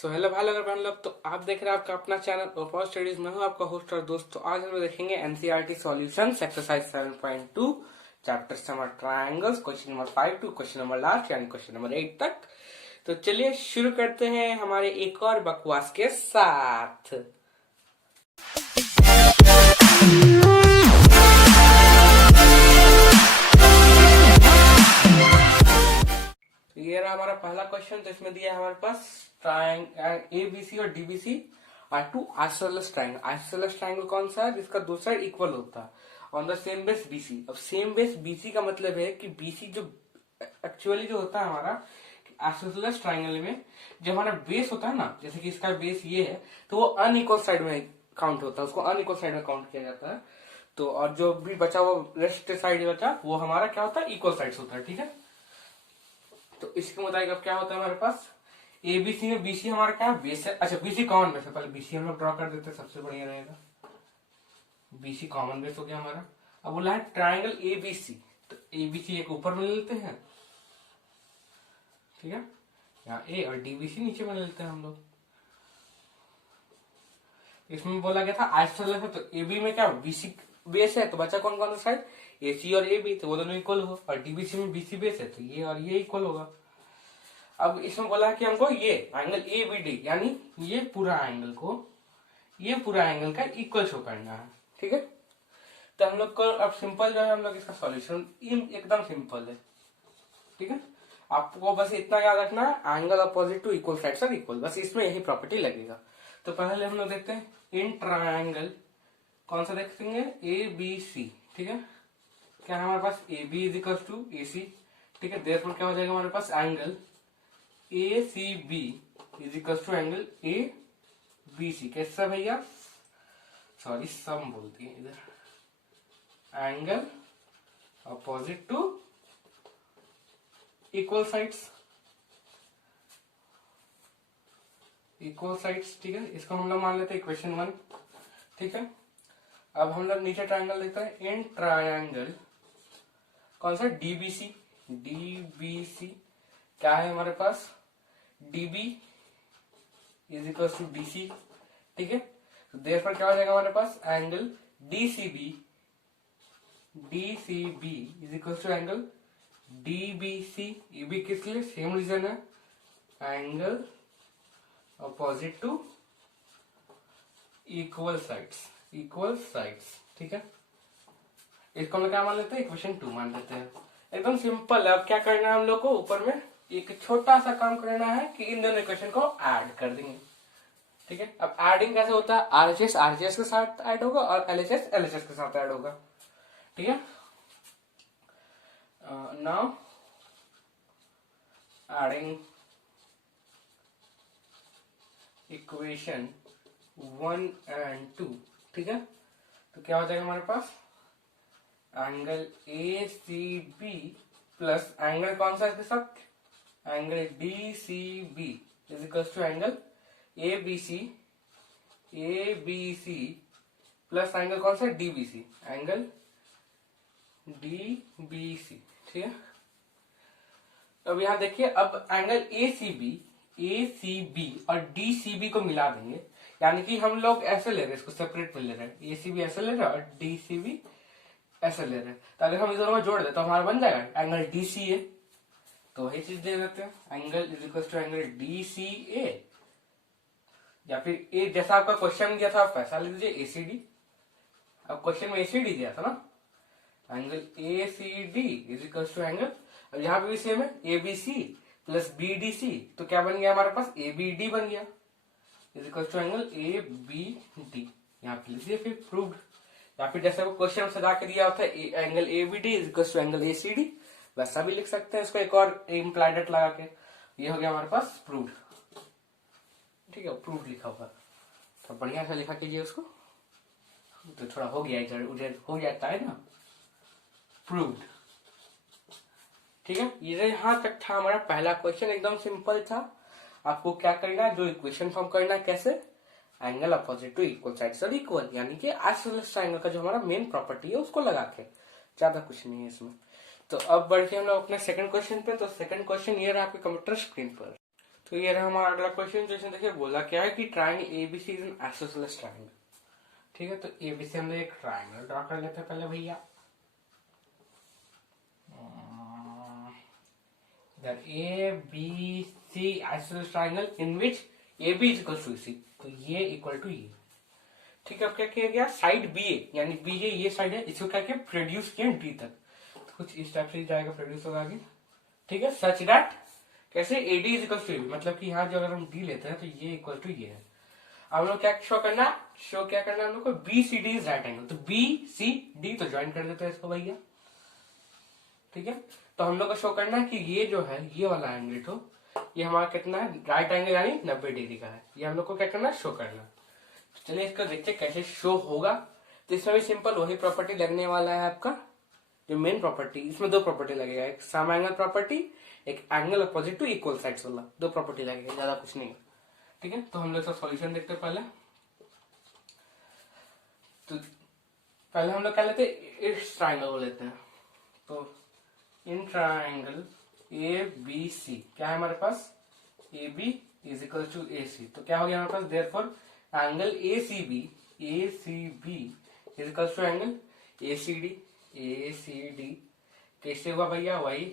So hello भाई अगर बहन लोग, तो आप देख रहे हैं आपका अपना चैनल ओपन स्टडीज। मैं हूं आपका होस्ट और दोस्त। तो आज हम लोग देखेंगे NCERT solutions exercise 7.2 chapter number triangles, question number 5 to question number last यानी क्वेश्चन नंबर 8 तक। तो चलिए शुरू करते हैं हमारे एक और बकवास के साथ। ये रहा हमारा पहला क्वेश्चन। तो इसमें दिया है हमारे पास ट्रायंगल एबीसी और DBC are two isosceles triangle. Isosceles triangle कौन सा है? जिसका दो साइड इक्वल होता है on the same base BC. अब सेम बेस बीसी का मतलब है कि बीसी जो एक्चुअली जो होता है हमारा आइसोसेलेस ट्रायंगल में, जब हमारा बेस होता है ना, जैसे कि इसका बेस ये है, तो वो अनइक्वल साइड में काउंट होता है, उसको अनइक्वल साइड में काउंट किया जाता है। तो और जो भी बचा वो रेस्ट साइड बचा वो हमारा क्या होता है? इक्वल साइड होता है। ठीक है, तो इसके मुताबिक अब क्या होता है हमारे पास? एबीसी में बीसी हमारा क्या है? बेस है। अच्छा, बीसी कॉमन बेस है, पहले बीसी हम लोग ड्रॉ कर देते हैं, सबसे बढ़िया रहेगा। बीसी कॉमन बेस हो गया हमारा। अब बोला है ट्रायंगल एबीसी, तो एबीसी एक ऊपर में ले लेते हैं, ठीक है, यहाँ ए, और डीबीसी नीचे में ले लेते हैं हम लोग। इसमें बोला गया था आइसोसेलेस है, तो एबी में क्या बीसी बेस है, तो बचा कौन कौन सा साइड? एसी और एबी, तो वो दोनों इक्वल हो। और डीबीसी में बीसी बेस है, तो ये और ये इक्वल होगा। अब इसमें बोला है कि हमको ये एंगल ए बी डी, यानी ये पूरा एंगल को ये पूरा एंगल का इक्वल शो करना है। ठीक है, तो हम लोग को अब सिंपल जो है, हम लोग इसका सॉल्यूशन एकदम सिंपल है। ठीक है, आपको बस इतना याद रखना है, angle opposite to equal sides are equal, बस इसमें यही प्रॉपर्टी लगेगा। तो पहले हम लोग देखते हैं इन ट्रायंगल कौन सा देखेंगे? A B C. ठीक है, क्या है हमारे पास? A B is equal to A C. ठीक है, देयरफॉर क्या हो जाएगा हमारे पास? Angle A C B is equal to angle A B C. कैसा भैया? सॉरी, सम बोलती है इधर। Angle opposite to equal sides, equal sides. ठीक है, इसको हम लोग मान लेते हैं इक्वेशन 1। ठीक है, अब हम लोग नीचे ट्रायंगल देखते हैं। इन ट्रायंगल कौन सा? डीबीसी। डीबीसी क्या है हमारे पास? DB is equal to DC. ठीक है, तो देयरफॉर क्या हो जाएगा हमारे पास? Angle DCB, DCB is equal to angle DBC. ये भी किस लिए? सेम रीजन है, angle opposite to equal sides, equal sides. ठीक है, इसको हम लोग क्या मान लेते हैं? इक्वेशन 2 मान लेते हैं। एकदम सिंपल है। अब क्या करना है हम लोग को? ऊपर में एक छोटा सा काम करना है कि इन दोनों इक्वेशन को ऐड कर देंगे। ठीक है, अब एडिंग कैसे होता है? आरएचएस आरएचएस के साथ ऐड होगा और एलएचएस एलएचएस के साथ ऐड होगा। ठीक है, नाउ एडिंग इक्वेशन 1 and 2। ठीक है, तो क्या हो जाएगा हमारे पास? Angle A C B plus angle कौन सा इसके साथ? Angle D C B is equal to angle A B C, A B C plus angle कौन सा? D B C, angle D B C. ठीक है, अब यहां देखिए, अब एंगल ए सी बी और डी सी बी को मिला देंगे, यानी कि हम लोग ऐसे ले रहे हैं, इसको सेपरेट में ले रहे हैं। ए सी बी ऐसे ले रहे हैं और डी सी बी ऐसे ले रहे हैं। तो अगर हम इस दोनों को जोड़ दें तो हमारा बन जाएगा एंगल डी सी ए। तो वही चीज दे देते हैं, angle is equal to angle D C A, या फिर ए जैसा आपका क्वेश्चन दिया था वैसा लिख दीजिए एसीडी। अब क्वेश्चन में एसीडी दिया था ना, angle A C D is equal to angle, अब यहाँ पे भी सेम है, A B C plus B D C, तो क्या बन गया हमारे पास? ए बी डी बन गया, is equal to angle A B D. यहाँ पे लिख दिए फिर प्रूव्ड। या फिर जैसे वो क्वेश्चन सजा के दिया होता है angle A B D is equal to angle A C D, वैसा भी लिख सकते हैं इसको एक और इम्प्लाइड एट लगा के। ये हो गया हमारे पास प्रूव्ड। ठीक है, प्रूव्ड लिखा हुआ, तो बढ़िया से लिखा कीजिए उसको, तो थोड़ा हो गया इधर उधर हो जाता है ना। प्रूव्ड। ठीक है, ये यहां तक था हमारा पहला क्वेश्चन, एकदम सिंपल था। आपको क्या करना है? जो इक्वेशन फॉर्म करना है, कैसे? Angle opposite to equal sides are equal, यानी कि आइसोसेलेस ट्रायंगल का जो हमारा मेन प्रॉपर्टी है उसको लगा के, ज्यादा कुछ नहीं है इसमें। तो अब बढ़ते हम लोग अपने सेकंड क्वेश्चन पे। तो सेकंड क्वेश्चन ये रहा आपके कंप्यूटर स्क्रीन पर। तो ये रहा हमारा अगला क्वेश्चन। क्वेश्चन देखिए बोला क्या है कि triangle ABC is an isosceles triangle. ठीक है, तो एबीसी हम लोग एक ट्रायंगल ड्रॉ कर लेते हैं पहले भैया। That ABC isosceles triangle in which AB is equal to C, तो ये इक्वल टू ये। ठीक है, अब क्या किया गया, साइड बी ए यानी बी ए ये साइड है, इसको क्या किया प्रोड्यूस किया डी तक, तो कुछ इस टाइप से जाएगा प्रोड्यूस होगा आगे। ठीक है, सच दैट कैसे एडी इज इक्वल टू मतलब कि यहाँ जो अगर हम डी लेते हैं तो ये इक्वल टू ये है। अब हम लोग क्या शो करना, शो क्या करना हम लोग को, B C D is right angle, तो बी सी डी तो ज्वाइन कर देते हैं इसको भैया। ठीक है, तो हम लोग को शो करना है कि ये जो है ये वाला एंगल तो ये हमारा कितना है, राइट एंगल यानी 90 डिग्री का है। ये हम लोग को क्या करना है, शो करना। तो चलिए इसको देखते हैं कैसे शो होगा। तो इसमें भी सिंपल वही प्रॉपर्टी लगने वाला है आपका, जो मेन प्रॉपर्टी, इसमें दो प्रॉपर्टी लगेगा, एक सम एंगल प्रॉपर्टी, एक angle opposite to equal sides वाला, दो प्रॉपर्टी लगेगा, ज्यादा कुछ नहीं। ठीक है, तो हम लोग इसका सॉल्यूशन देखते हैं पहले। तो पहले हम लोग क्या लेते हैं, इस ट्राइंगल को लेते हैं। तो इन ट्राइंगल ए बी सी क्या है हमारे पास, A B is equal to A C, तो क्या हो गया हमारे पास, therefore angle A C B is equal to angle A C D. कैसे हुआ भैया, वही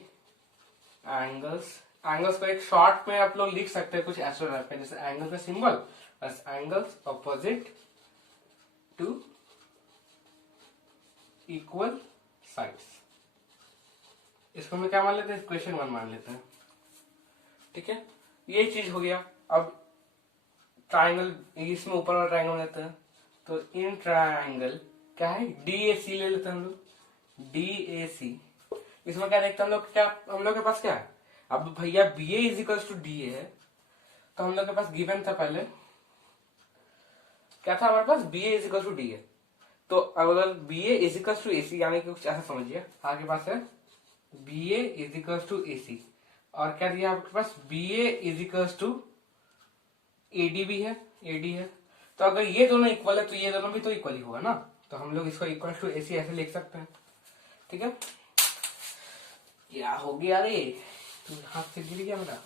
एंगल्स को एक शॉर्ट में आप लोग लिख सकते हैं कुछ ऐसे टाइप में, जैसे एंगल का सिंबल बस angles opposite to equal sides. इसको हम क्या मान लेते हैं, इक्वेशन 1 मान लेते हैं। ठीक है, ये चीज हो गया। अब ट्राइंगल, इसमें ऊपर वाला ट्राइंगल लेते हैं, तो इन ट्राइंगल क्या है, DAC ले लेते हैं हम लोग, DAC। इसमें क्या देखते हैं हम लोग, क्या हम लोग के पास क्या है, अब भैया BA is equal to DA है, तो हम लोग के पास गिवन था पहले क्या था हमारे पास, BA is equal to DA। तो अगर BA is equal to AC यानी कि कुछ ऐसा समझिए, आपके पास है BA is equal to AC, और क्या दिया आपके पास, BA is equal to AD भी है, AD है। तो अगर ये दोनों इक्वल है तो ये दोनों भी तो इक्वल ही होगा ना, तो हम लोग इसको इक्वल टू AC ऐसे लिख सकते हैं। ठीक है, क्या हो गया रे, तू हाथ से गिर गया मेरा।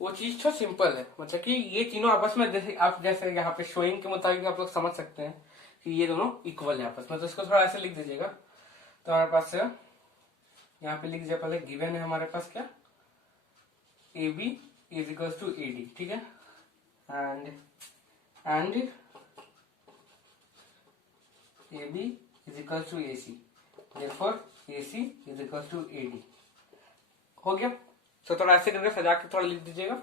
वो चीज तो सिंपल है, मतलब कि ये तीनों आपस में, जैसे आप जैसे यहाँ पे शोइंग के मुताबिक आप लोग समझ सकते हैं कि ये दोनों इक्वल है आपस में, तो इसको थोड़ा ऐसे लिख दीजिएगा। तो हमारे पास यहाँ पे लिख दीजिए, पहले गिवन है हमारे पास क्या, AB is equal to AD। ठीक है, and AB is equal to AC, therefore AC is equal to AD। हो गया, तो थोड़ा ऐसे करके सजा के थोड़ा लिख दीजिएगा।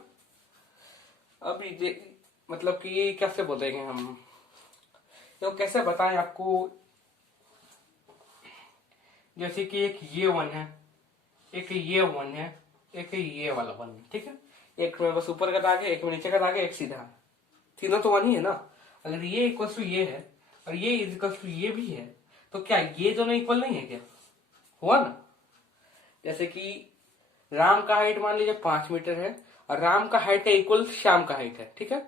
अब ये मतलब कि ये कैसे बोलेंगे हम, तो कैसे बताएं आपको, जैसे कि एक ये 1 है, एक ये 1 है, एक ये वाला 1 है। ठीक है, एक में बस ऊपर का दाग है, एक में नीचे का दाग है, एक सीधा है, तीनों तो 1 ही है ना। अगर ये इक्वल टू ये है और ये इज इक्वल टू ये भी है, तो क्या ये दोनों इक्वल नहीं है क्या, हुआ ना। जैसे कि राम का हाइट मान लीजिए 5 मीटर है, और राम का हाइट का इक्वल श्याम का हाइट है। ठीक है,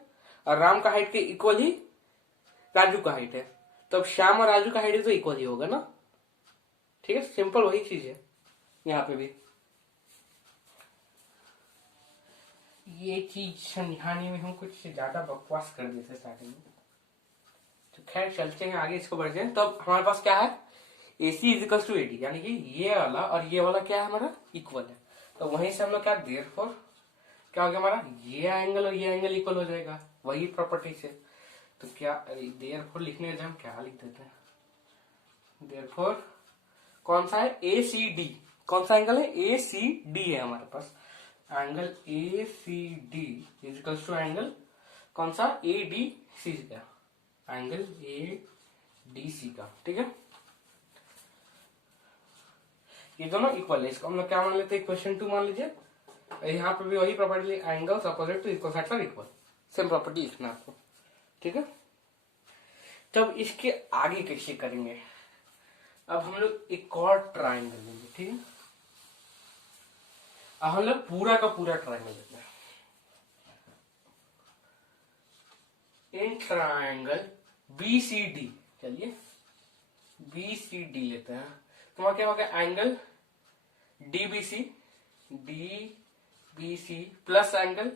और राम का हाइट के इक्वल ही राजू का हाइट है, तो अब श्याम और राजू का हाइट तो इक्वल ही होगा ना। ठीक है, सिंपल वही चीज है यहाँ पे भी। ये चीज समझाने में हम कुछ ज्यादा बकवास कर देते स्टार्टिंग में, तो खैर चलते हैं आगे, इसको बढ़ते हैं। तो अब हमारे पास क्या है, AC is equal to AD, यानी कि ये वाला और ये वाला क्या है हमारा, इक्वल है। तो वहीं से हम लोग क्या, देयरफॉर क्या हो गया हमारा, ये एंगल और ये एंगल इक्वल हो जाएगा, वही प्रॉपर्टी से। तो क्या देयरफॉर लिखने का हम क्या लिख देते हैं, देयरफॉर कौन सा है, ACD, कौन सा एंगल है, ACD है हमारे पास, angle ACD is equal to angle कौन सा, ADC का, एंगल ADC का। ठीक है, ये दोनों इक्वल है, इसको हम लोग क्या मान लेते हैं, इक्वेशन 2 मान लीजिए। यहाँ पे भी वही property, angles opposite to equal sides are equal, same property लिखना आपको। ठीक है, तब इसके आगे कैसे करेंगे, अब हम लोग एक और ट्राइंगल लेंगे। ठीक है, अब हम लोग पूरा का पूरा ट्राइंगल लेते हैं। इन ट्राइंगल BCD, चलिए BCD लेते हैं, तो वहां क्या होगा, angle DBC B C plus angle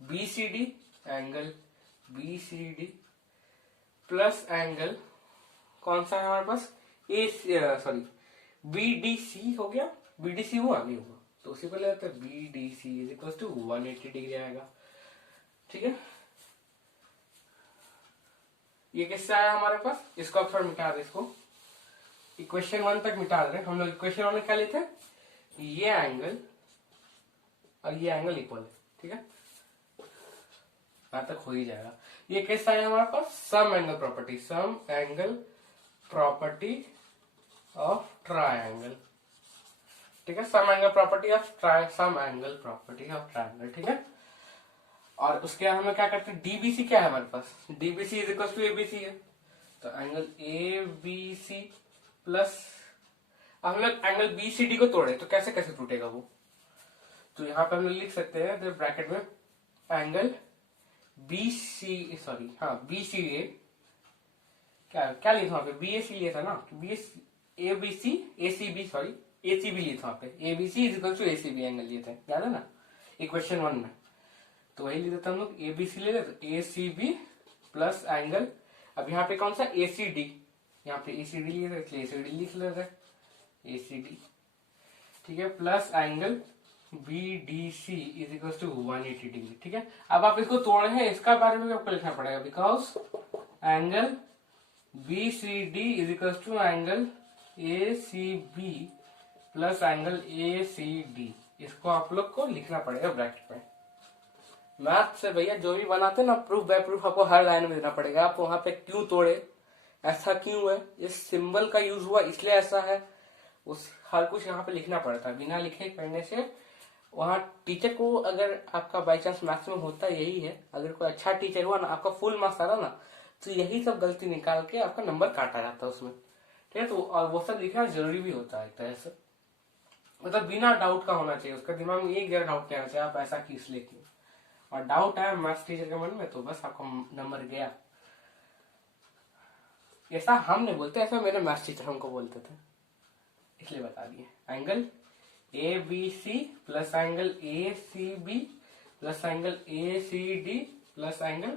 B C D, angle B C D plus angle कौन सा है हमारे पास, A sorry B D C हो गया, बी डी सी हुआ नहीं हुआ तो उसी को ले लेते हैं, B D C is equal to 180 degree आएगा। ठीक है, ये किससे आया हमारे पास, इसको अब थोड़ा मिटा दे, इसको इक्वेशन 1 तक मिटा दे। हम लोग इक्वेशन 1 में क्या लेते हैं, ये एंगल और ये एंगल इक्वल है। ठीक है, यहां तक हो ही जाएगा। ये कैसा है हमारे पास, sum angle property, sum angle property of triangle. ठीक है, sum angle property of sum angle property of triangle. ठीक है, और उसके हम लोग क्या करते हैं, डीबीसी क्या है हमारे पास, DBC is equal to ABC है, तो angle A B C plus, अब हम लोग एंगल बीसीडी को तोड़े तो कैसे कैसे टूटेगा वो, तो यहाँ पे हम लोग लिख सकते हैं ब्रैकेट में एंगल बी सी सॉरी हाँ बी सी ए, क्या क्या लिखा वहां पे, बी ए सी लिया था ना, B A B C A C B sorry A C B लिया था वहां पे, A B C is equal to A C B angle लिए थे, याद है ना इक्वेशन 1 में, तो वही ले लेते हम लोग, ए बी सी ले लेते, ए सी बी प्लस एंगल, अब यहाँ पे कौन सा ए सी डी, यहाँ पे ए सी डी लिए थे इसलिए ए सी डी लिख लेते ए सी डी। ठीक है, plus angle B D C is equal to 180 degree. ठीक है, अब आप इसको तोड़े हैं, इसका बारे में आपको लिखना पड़ेगा, because angle B C D is equal to angle A C B plus angle A C D, इसको आप लोग को लिखना पड़ेगा ब्रैकेट में। मैथ से भैया जो भी बनाते हैं ना, प्रूफ बाय प्रूफ आपको हर लाइन में देना पड़ेगा, आप वहां पे क्यों तोड़े, ऐसा क्यों है, इस सिंबल का यूज हुआ इसलिए ऐसा है, उस हर कुछ यहाँ पे लिखना पड़ता है। बिना लिखे करने से वहाँ टीचर को, अगर आपका बाई चांस मैथ्स में होता यही है, अगर कोई अच्छा टीचर हुआ ना, आपका फुल मार्क्स आ रहा ना, तो यही सब गलती निकाल के आपका नंबर काटा जाता है उसमें। ठीक है, तो और वो सब लिखना जरूरी भी होता है एक तरह से, मतलब बिना डाउट का होना चाहिए, उसका दिमाग में एक डाउट नहीं आना चाहिए आप ऐसा किस लिए किए, और डाउट है मैथ्स टीचर के मन में तो बस आपका नंबर गया। ऐसा हम नहीं बोलते, ऐसा मेरे मैथ्स टीचर हमको बोलते थे, इसलिए बता दिए। Angle A B C plus angle A C B plus angle A C D plus angle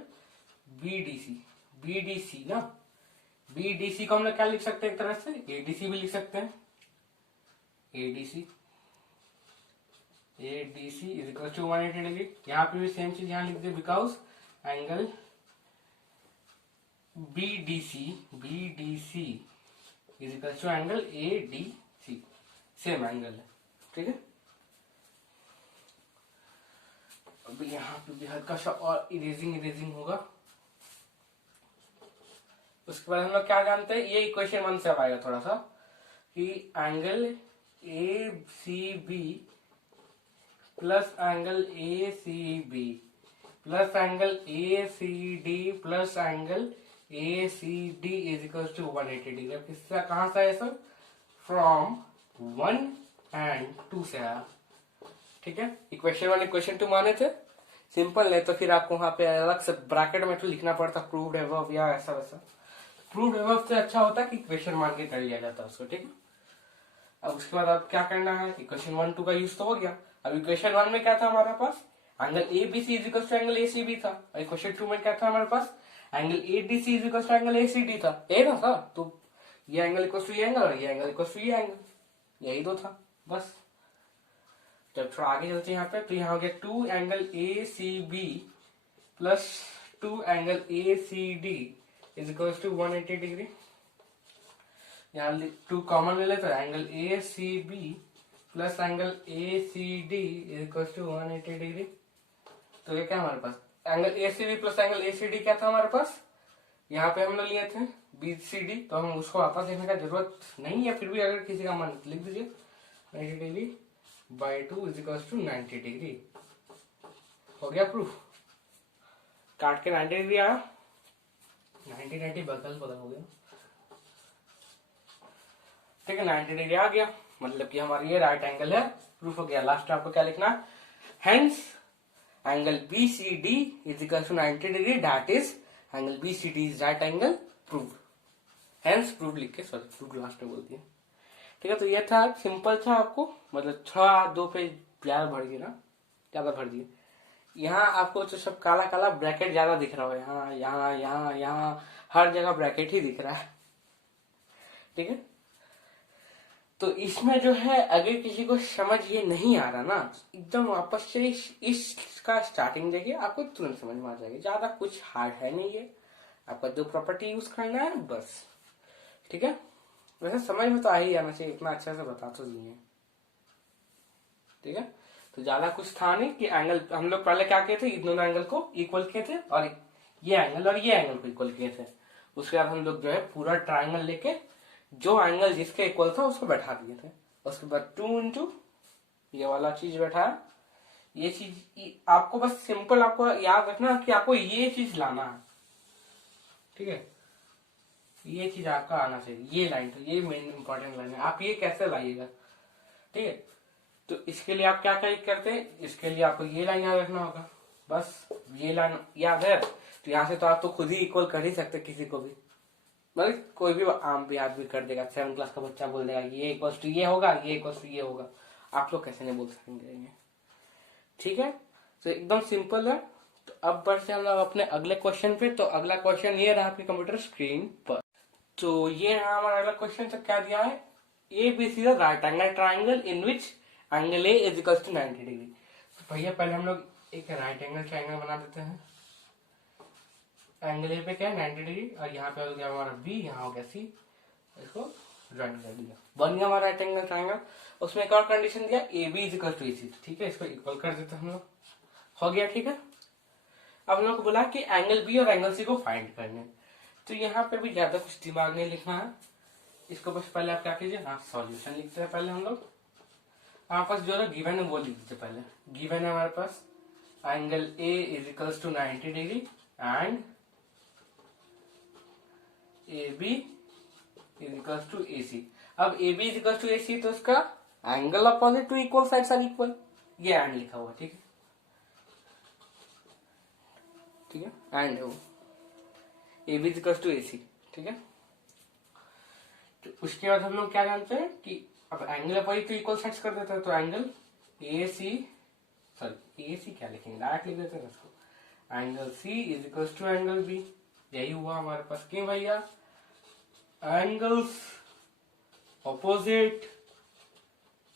B D C, B D C ना, बी डी सी को हम लोग क्या लिख सकते हैं एक तरह से, ए डी सी भी लिख सकते हैं, A D C, A D C is equal to 180 degree. यहाँ पे भी सेम चीज यहाँ लिख दे, because angle B D C is equal to angle A D C, same angle है। ठीक है, अभी यहाँ पे भी हल्का सा और इरेजिंग होगा। उसके बाद हम लोग क्या जानते हैं, ये इक्वेशन 1 से अब आएगा थोड़ा सा, कि angle A C B plus angle A C B plus angle A C D plus angle A C D is equal to 180 degree. किससे कहां से आया सर, फ्रॉम 1 एंड 2 से आया। ठीक है, इक्वेशन 1 इक्वेशन 2 माने थे, सिंपल है, तो फिर आपको वहां पे अलग से ब्रैकेट में तो लिखना पड़ता प्रूव्ड अबव या ऐसा वैसा, प्रूव्ड अबव से अच्छा होता है कि इक्वेशन मान के कर लिया जाता है उसको। ठीक है, अब उसके बाद आप क्या करना है, इक्वेशन 1 2 का यूज तो हो गया। अब इक्वेशन 1 में क्या था हमारे पास, angle A B C is equal to angle A C B था, और इक्वेशन 2 में क्या था हमारे पास, angle A D C is equal to angle A C D था, ये ना था, तो ये एंगल इक्वल टू ये एंगल और ये एंगल इक्वल टू ये एंगल, यही दो था बस। जब थोड़ा आगे चलते हैं यहाँ पे, तो यहाँ हो गया 2 angle A C B plus 2 angle A C D is equal to 180 degree. यहाँ 2 कॉमन ले लेते हैं, angle A C B plus angle A C D is equal to 180 degree. तो ये क्या हमारे पास, angle A C B plus angle A C D क्या था हमारे पास, यहाँ पे हम लोग लिए थे बी सी डी, तो हम उसको वापस लिखने का जरूरत नहीं है, फिर भी अगर किसी का मन लिख दीजिए 90 degree by 2 is equal to 90 degree. हो गया प्रूफ, काट के 90 डिग्री आया, 90 बदल हो गया। ठीक है, 90 डिग्री आ गया, मतलब कि हमारा ये राइट एंगल है, प्रूफ हो गया। लास्ट आपको क्या लिखना है, hence angle B C D is equal to 90 degree, that is angle B C D is right angle, prove. Hence prove लिख के, सॉरी प्रूव लास्ट में बोल दिया। ठीक है, तो ये था सिंपल था, आपको मतलब 2 पेज प्यार भर गया ना, ज्यादा भर दिए। यहाँ आपको जो सब काला काला ब्रैकेट ज्यादा दिख रहा हो, यहाँ यहाँ यहाँ यहाँ हर जगह ब्रैकेट ही दिख रहा है, ठीक है। तो इसमें जो है अगर किसी को समझ ये नहीं आ रहा ना, एकदम वापस से इसका स्टार्टिंग देखिए, आपको तुरंत समझ में आ जाएगी। ज्यादा कुछ हार्ड है नहीं है, आपका दो प्रॉपर्टी यूज करना है बस, ठीक है। वैसे समझ में तो आ ही आना चाहिए, इतना अच्छा से बता तो दिए, ठीक है। तो ज्यादा कुछ था नहीं कि एंगल हम लोग पहले क्या किए थे, इन दोनों एंगल को इक्वल किए थे और ये एंगल और ये एंगल को इक्वल किए थे। उसके बाद हम लोग जो है पूरा ट्राइंगल लेके जो एंगल जिसके इक्वल था उसको बैठा दिए थे। उसके बाद 2 इंटू ये वाला चीज बैठाया। ये चीज आपको बस सिंपल आपको याद रखना कि आपको ये चीज लाना है, ठीक है। ये चीज आपका आना चाहिए, ये लाइन, तो ये मेन इंपॉर्टेंट लाइन है। आप ये कैसे लाइएगा, ठीक है। तो इसके लिए आप क्या क्या करते हैं, इसके लिए आपको ये लाइन याद रखना होगा। बस ये लाइन याद है तो यहाँ से तो आप तो खुद ही इक्वल कर ही सकते किसी को भी, मतलब कोई भी आम भी आदमी कर देगा। 7 क्लास का बच्चा बोल देगा ये इक्वल्स टू ये होगा, ये इक्वल्स टू ये होगा। आप लोग कैसे नहीं बोल सकेंगे, ठीक है। तो एकदम सिंपल है। तो अब बढ़ते हम लोग अपने अगले क्वेश्चन पे। तो अगला क्वेश्चन ये रहा आपके कंप्यूटर स्क्रीन पर। तो ये रहा हमारा अगला क्वेश्चन। तो क्या दिया है, A B C right angle triangle in which angle A is equal to 90 degree. तो भैया पहले हम लोग एक राइट एंगल ट्राइंगल बना देते हैं। एंगल ए पे क्या है 90 डिग्री, और यहाँ पे हो गया हमारा बी, यहाँ हो गया सी। इसको ज्वाइन कर दिया, बन गया हमारा राइट एंगल ट्राइंगल। उसमें एक और कंडीशन दिया A B is equal to A C, ठीक है। इसको इक्वल कर देते हैं हम लोग, हो गया, ठीक है। अब हम लोग को बोला कि एंगल बी और एंगल सी को फाइंड करने। तो यहाँ पे भी ज्यादा कुछ दिमाग नहीं लिखना है, इसको बस पहले आप क्या कीजिए, हाँ सॉल्यूशन लिखते हैं पहले हम लोग। हमारे पास जो है गिवन है वो लिख दीजिए पहले। गिवन है हमारे पास angle A is equals to 90 degree and A B is equals to A C. अब A B is equals to A C तो उसका angle opposite to equal sides are equal, ये एंड लिखा हुआ, ठीक है, ठीक है। एंड है वो A B is equals to A C, ठीक है। तो उसके बाद हम लोग क्या जानते हैं कि अब angle opposite to equal sides कर देते हैं। तो angle A C, sorry A सी क्या लिखेंगे, डायरेक्ट लिख देते हैं इसको। Angle C is equals to angle B, यही हुआ हमारे पास। क्यों भैया, angles opposite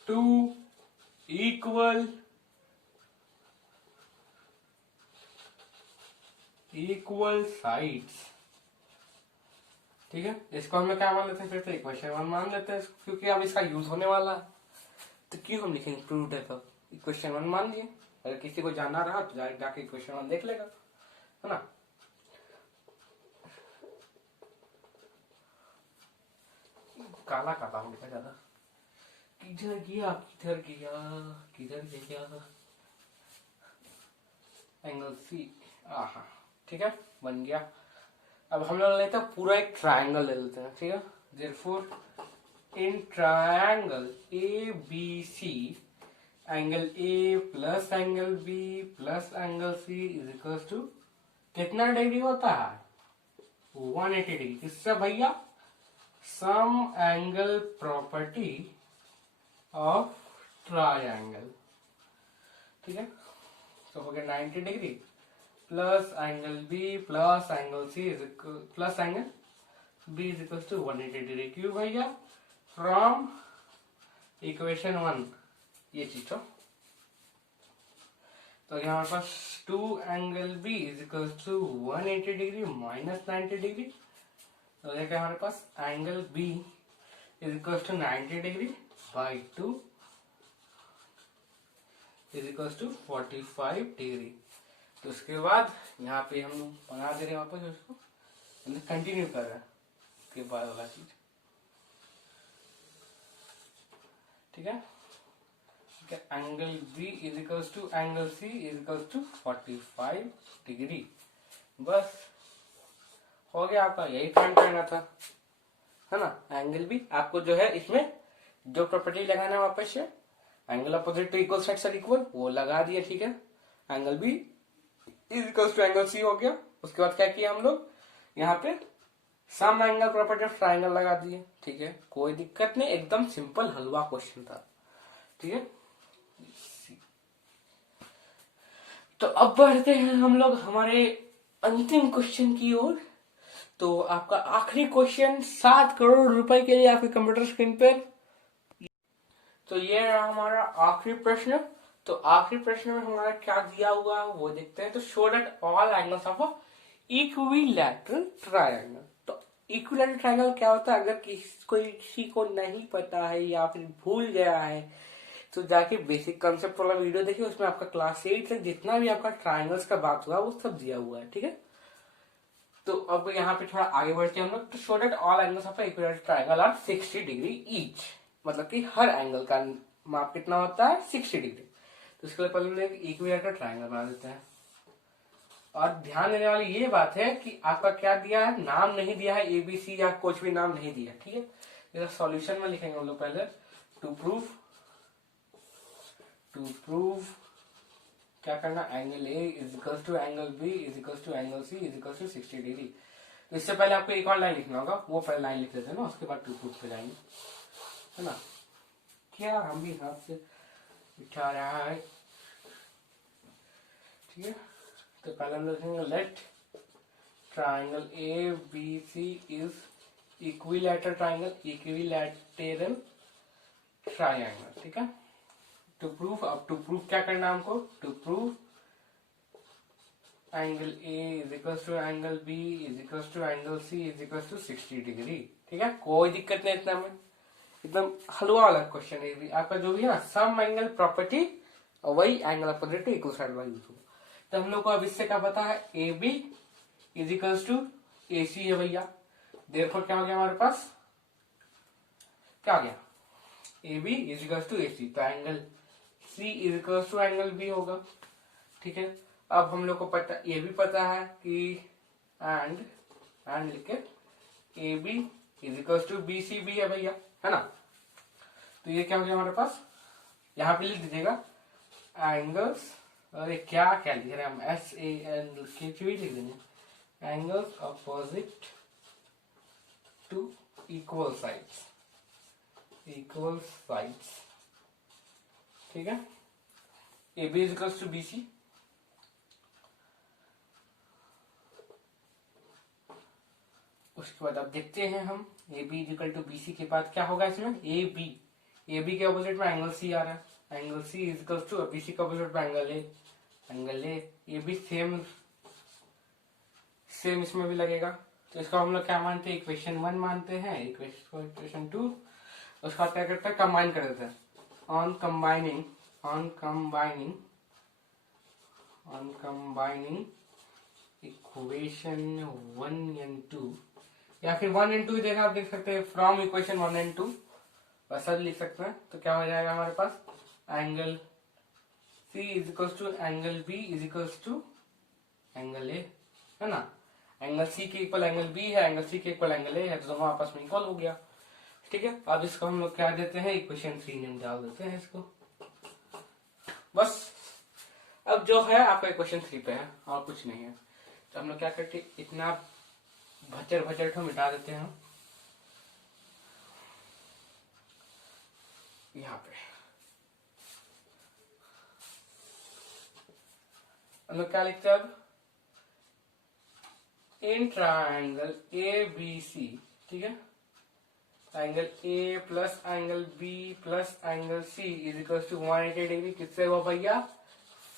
to equal sides, ठीक है। इसको हम क्या मान लेते हैं, फिर तो इक्वेशन 1 मान लेते हैं, क्योंकि अब इसका यूज होने वाला है। तो क्यों हम लिखेंगे प्रूव्ड है, तो इक्वेशन 1 मान लिए। अगर किसी को जानना रहा तो जाके इक्वेशन 1 देख लेगा, है ना। काला काला हो गया ज्यादा, किधर गया किधर गया किधर गया। एंगल सी, आहा, ठीक है, बन गया। अब हम लोग लेते हैं पूरा एक ट्रायंगल ले लेते हैं, ठीक है। Therefore in triangle A B C angle A plus angle B plus angle C is equal to कितना डिग्री होता है, 180 डिग्री। किससे भैया, sum angle property of triangle, ठीक है। तो हो गया 90 degree plus angle B plus angle C is equal plus angle B is equal to 180 degree. क्यों भैया, फ्रॉम इक्वेशन 1 ये चीज तो यहाँ हमारे पास 2 angle B is equal to 180 degree minus 90 degree. तो देखिए हमारे पास angle B is equal to 90 degree by 2 is equal to 45 degree. तो उसके बाद यहाँ पे हम बना दे रहे हैं वापस उसको, कंटिन्यू कर रहे हैं उसके बाद वाला चीज, ठीक है। Angle B is equal to angle C is equal to 45 degree. बस हो गया आपका, यही फाइंड करना था, है ना। एंगल बी आपको जो है इसमें जो प्रॉपर्टी लगाना है वापस से, angle opposite to equal sides are equal, वो लगा दिया, ठीक है। Angle B is equal to angle C हो गया। उसके बाद क्या किया हम लोग, यहाँ पे sum angle property of triangle लगा दिए, ठीक है। कोई दिक्कत नहीं, एकदम सिंपल हलवा क्वेश्चन था, ठीक है। तो अब बढ़ते हैं हम लोग हमारे अंतिम क्वेश्चन की ओर। तो आपका आखिरी क्वेश्चन 7 करोड़ रुपए के लिए आपके कंप्यूटर स्क्रीन पर। तो ये रहा हमारा आखिरी प्रश्न। तो आखिरी प्रश्न में हमारा क्या दिया हुआ है वो देखते हैं। तो show that all angles of a equilateral triangle. तो इक्विलैटरल ट्रायंगल क्या होता है, अगर किसी को नहीं पता है या फिर भूल गया है तो जाके बेसिक कंसेप्ट वाला वीडियो देखिए, उसमें आपका क्लास 8 तक जितना भी आपका ट्रायंगल्स का बात हुआ वो सब दिया हुआ है, ठीक है। तो अब यहाँ पे थोड़ा आगे बढ़ते हैं हम लोग। तो show that all angles of equilateral triangle are 60 degree each. मतलब कि हर एंगल का माप कितना होता है, 60 डिग्री। तो इसके लिए पहले एक इक्विलैटरल ट्रायंगल बना देते हैं। और ध्यान देने वाली ये बात है कि आपका क्या दिया है, नाम नहीं दिया है, एबीसी या कुछ भी नाम नहीं दिया, ठीक है। जैसा सॉल्यूशन में लिखेंगे हम लोग पहले, टू प्रूव क्या करना, angle A is equal to angle B is equal to angle C is equal to 60 degree. तो इससे पहले आपको एक और लाइन लिखना होगा, वो पहले लाइन लिख देते हैं ना, उसके बाद टू प्रूफ पे जाएंगे, है ना। क्या हम भी हाथ से बिठा रहा है, ठीक है। तो पहले हम लिखेंगे let triangle A B C is equilateral triangle, ठीक है। टू प्रूफ, अब टू प्रूफ क्या करना हमको, to proof angle A is equal to angle B is equal to angle C is equal to 60 degree, ठीक है। कोई दिक्कत नहीं इतना में, एकदम हलवा वाला क्वेश्चन है आपका। जो भी है ना, सम एंगल प्रॉपर्टी और वही angle opposite to equal side वाला यूज होगा। तो हम लोग को अब इससे क्या पता है, A B is equal to A C है भैया। देयरफॉर क्या हो गया हमारे पास, क्या आ गया, A B is equal to A C. तो angle C is equal to angle B होगा, ठीक है। अब हम लोग को पता, ये भी पता है कि एंड लिख के A B is equal to B C B है भैया, है ना। तो ये क्या हो गया हमारे पास, यहाँ पे लिख दीजिएगा एंगल्स, अरे क्या क्या लिख रहे हैं हम, एस ए एन लिख देंगे, angles opposite to equal sides, ठीक है। A B is equal to B C, उसके बाद अब देखते हैं हम A B equal to B C के बाद क्या होगा इसमें, ए बी के अपोजिट में एंगल सी आ रहा है, angle C is equal to B C के अपोजिट में एंगल ए बी सेम इसमें भी लगेगा। तो इसको हम लोग क्या मानते हैं, इक्वेशन 1 मानते हैं, इक्वेशन 2। उसका क्या करते हैं, कंबाइन कर देते हैं, ऑन कंबाइनिंग इक्वेशन 1 एंड 2, या फिर 1 एंड 2 जगह आप देख सकते हैं फ्रॉम इक्वेशन 1 एंड 2, वैसा लिख सकते हैं। तो क्या हो जाएगा हमारे पास, angle C is equal to angle B is equal to angle A, है ना। एंगल सी के इक्वल एंगल बी है, एंगल सी के इक्वल एंगल ए है, तो दोनों आपस में इक्वल हो गया, ठीक है। अब इसको हम लोग क्या देते हैं, इक्वेशन 3 में डाल देते हैं इसको, बस। अब जो है आपका इक्वेशन 3 पे है और कुछ नहीं है। तो हम लोग क्या करते, इतना भचर को मिटा देते हैं यहाँ पे। हम लोग क्या लिखते हैं अब, in triangle A B C, ठीक है, angle A plus angle B plus angle C is equal to 180 degree. किससे हुआ भैया,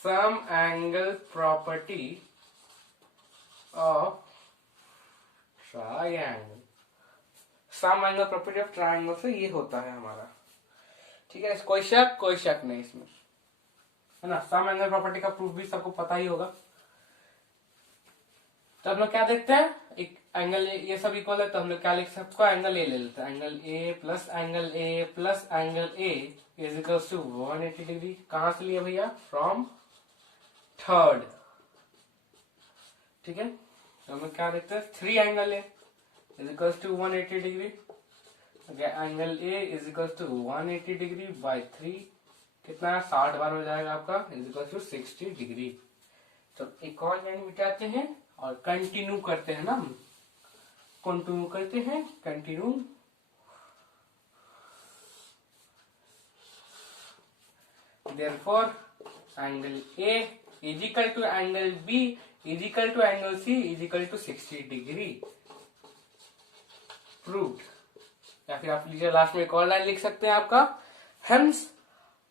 sum angle property of triangle, sum angle property of triangle से ये होता है हमारा, ठीक है। कोई शक नहीं इसमें, है ना। सम एंगल प्रॉपर्टी का प्रूफ भी सबको पता ही होगा। तो हम लोग क्या देखते हैं, एक एंगल ये सब इक्वल है, तो हम लोग क्या लिख सकते हैं, एंगल ए ले लेते हैं, angle A plus angle A is equal to 180 degree. कहां से लिया भैया, फ्रॉम थर्ड, ठीक है। तो हम लोग क्या देखते हैं, 3 angle A is equal to 180 degree, angle A is equal to 180 degree by 3, कितना है, 60 बार हो जाएगा आपका, इज इक्वल टू 60 डिग्री। तो एक और लाइन मिटाते हैं और कंटिन्यू करते हैं ना, continue therefore angle A is equal to angle B is equal to angle C is equal to 60 degree. Proved. या फिर आप लीजिए लास्ट में एक और लाइन लिख सकते हैं आपका, हेंस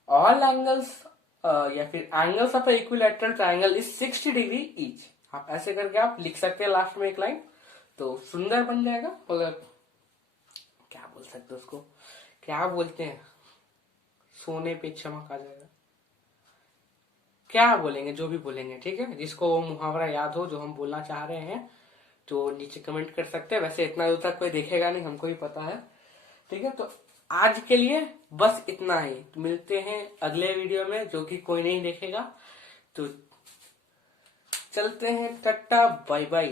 ऑल एंगल्स या फिर angles of equilateral triangle is 60 degree each. आप ऐसे करके आप लिख सकते हैं लास्ट में एक लाइन, तो सुंदर बन जाएगा। मतलब क्या बोल सकते हैं उसको, क्या बोलते हैं, सोने पे चमक आ जाएगा, क्या बोलेंगे, जो भी बोलेंगे, ठीक है। जिसको वो मुहावरा याद हो जो हम बोलना चाह रहे हैं तो नीचे कमेंट कर सकते हैं। वैसे इतना दूर तक कोई देखेगा नहीं, हमको ही पता है, ठीक है। तो आज के लिए बस इतना ही, तो मिलते हैं अगले वीडियो में जो कि कोई नहीं देखेगा। तो चलते हैं, टाटा बाय बाय।